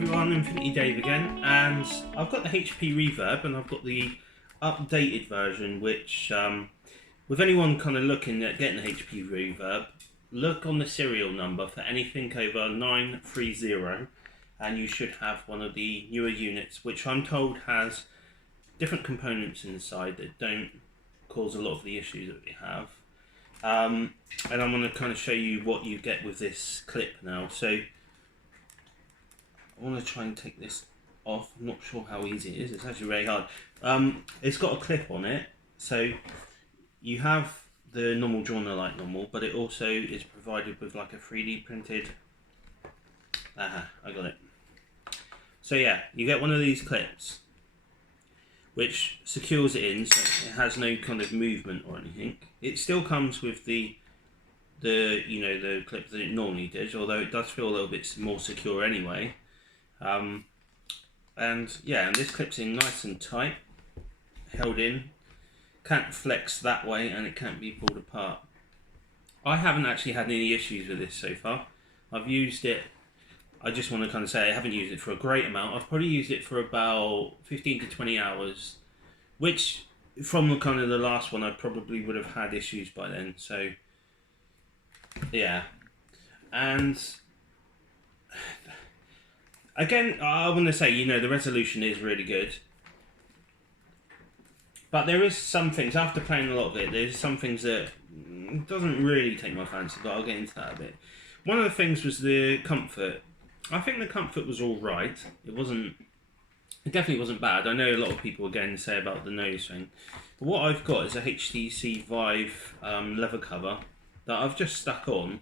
everyone, Infinity Dave again, and I've got the HP Reverb and I've got the updated version, which with anyone kind of looking at getting the HP Reverb, look on the serial number for anything over 930 and you should have one of the newer units, which I'm told has different components inside that don't cause a lot of the issues that we have. And I'm going to kind of show you what you get with this clip now. So I want to try and take this off. I'm not sure how easy it is. It's actually very hard. It's got a clip on it, so you have the normal joiner like normal, but it also is provided with like a 3D printed. I got it. So yeah, you get one of these clips, which secures it in, so it has no kind of movement or anything. It still comes with the clip that it normally does, although it does feel a little bit more secure anyway. And yeah, and this clips in nice and tight, held in, can't flex that way, and it can't be pulled apart. I haven't actually had any issues with this so far. I've used it, I just want to kind of say I haven't used it for a great amount. I've probably used it for about 15 to 20 hours, which from the kind of the last one I probably would have had issues by then. So yeah, and again, I want to say, the resolution is really good. But there is some things, after playing a lot of it, there's some things that doesn't really take my fancy, but I'll get into that a bit. One of the things was the comfort. I think the comfort was alright. It definitely wasn't bad. I know a lot of people again say about the nose thing. But what I've got is a HTC Vive leather cover that I've just stuck on.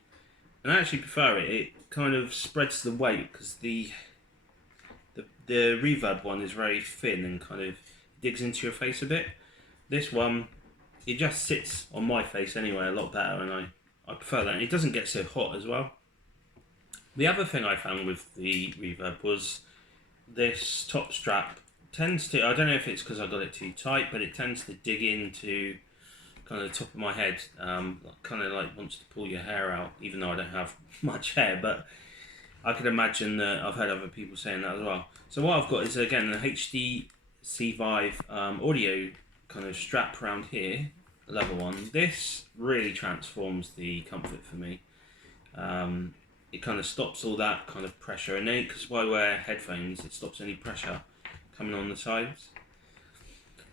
And I actually prefer it. It kind of spreads the weight because the Reverb one is very thin and kind of digs into your face a bit. This one, it just sits on my face anyway a lot better, and I prefer that. And it doesn't get so hot as well. The other thing I found with the Reverb was this top strap tends to, I don't know if it's because I got it too tight, but it tends to dig into kind of the top of my head, kind of like wants to pull your hair out, even though I don't have much hair, but I could imagine that I've heard other people saying that as well. So what I've got is, again, the HTC Vive audio kind of strap around here, the leather one. This really transforms the comfort for me. It kind of stops all that kind of pressure, and then because I wear headphones, it stops any pressure coming on the sides.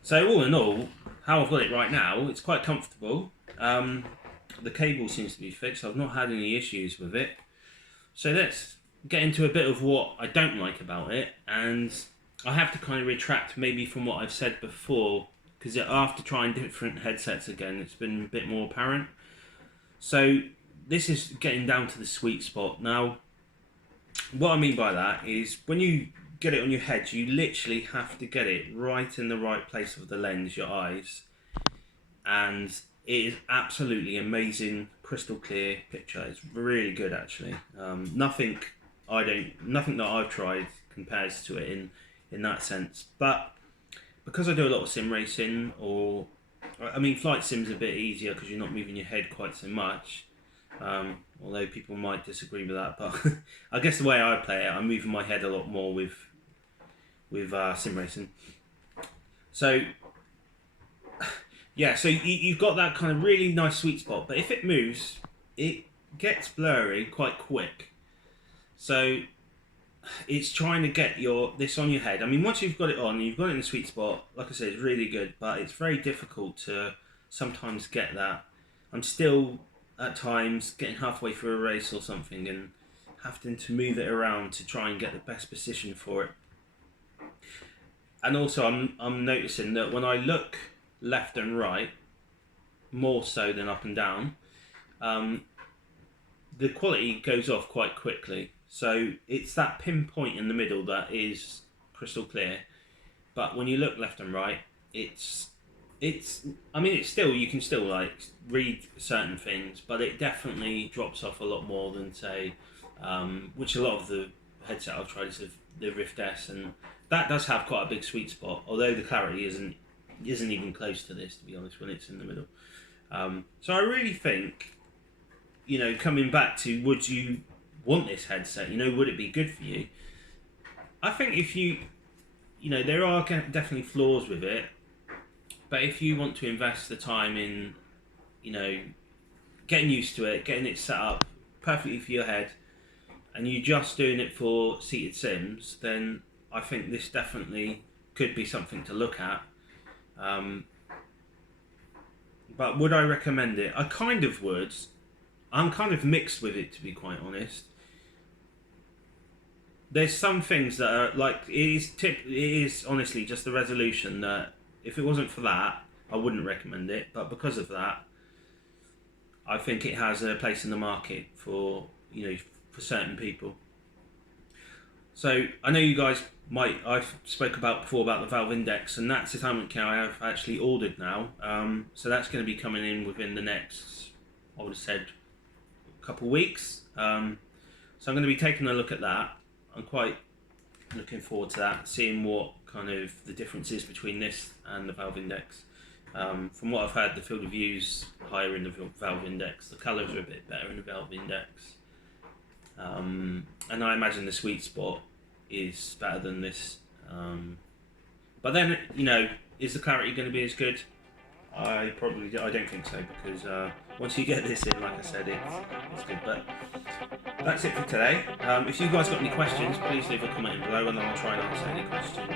So all in all, how I've got it right now, it's quite comfortable. The cable seems to be fixed. I've not had any issues with it. So let's get into a bit of what I don't like about it, and I have to kind of retract maybe from what I've said before, because after trying different headsets again, it's been a bit more apparent. So this is getting down to the sweet spot. Now, what I mean by that is when you get it on your head, you literally have to get it right in the right place of the lens, your eyes, and it is absolutely amazing, crystal clear picture. It's really good actually. Nothing that I've tried compares to it in that sense. But because I do a lot of sim racing, or I mean flight sim's a bit easier because you're not moving your head quite so much. Although people might disagree with that, but I guess the way I play it, I'm moving my head a lot more with sim racing. So yeah, so you've got that kind of really nice sweet spot, but if it moves, it gets blurry quite quick. So it's trying to get this on your head. I mean, once you've got it on, you've got it in the sweet spot, like I said, it's really good, but it's very difficult to sometimes get that. I'm still, at times, getting halfway through a race or something and having to move it around to try and get the best position for it. And also, I'm noticing that when I look left and right, more so than up and down, the quality goes off quite quickly. So it's that pinpoint in the middle that is crystal clear, but when you look left and right, I mean, it's still, you can still like read certain things, but it definitely drops off a lot more than say, which a lot of the headset I've tried is the Rift S, and that does have quite a big sweet spot, although the clarity isn't even close to this, to be honest, when it's in the middle. So I really think, coming back to, would you want this headset? Would it be good for you? I think if you know, there are definitely flaws with it, but if you want to invest the time in, you know, getting used to it, getting it set up perfectly for your head, and you just doing it for seated sims, then I think this definitely could be something to look at. But would I recommend it? I kind of would. I'm kind of mixed with it, to be quite honest. There's some things that are like, it is honestly just the resolution that if it wasn't for that, I wouldn't recommend it. But because of that, I think it has a place in the market for, you know, for certain people. So I know you guys might, I've spoke about before about the valve index, and that's a timing kit I have actually ordered now. So that's going to be coming in within the next, I would have said, couple weeks. So I'm going to be taking a look at that. I'm quite looking forward to that, seeing what kind of the difference is between this and the valve index. From what I've heard, the field of view's higher in the valve index. The colours are a bit better in the valve index. And I imagine the sweet spot is better than this. But then, you know, is the clarity going to be as good? I don't think so, because once you get this in, like I said, it's good. But that's it for today. If you guys got any questions, please leave a comment below and I'll try and answer any questions.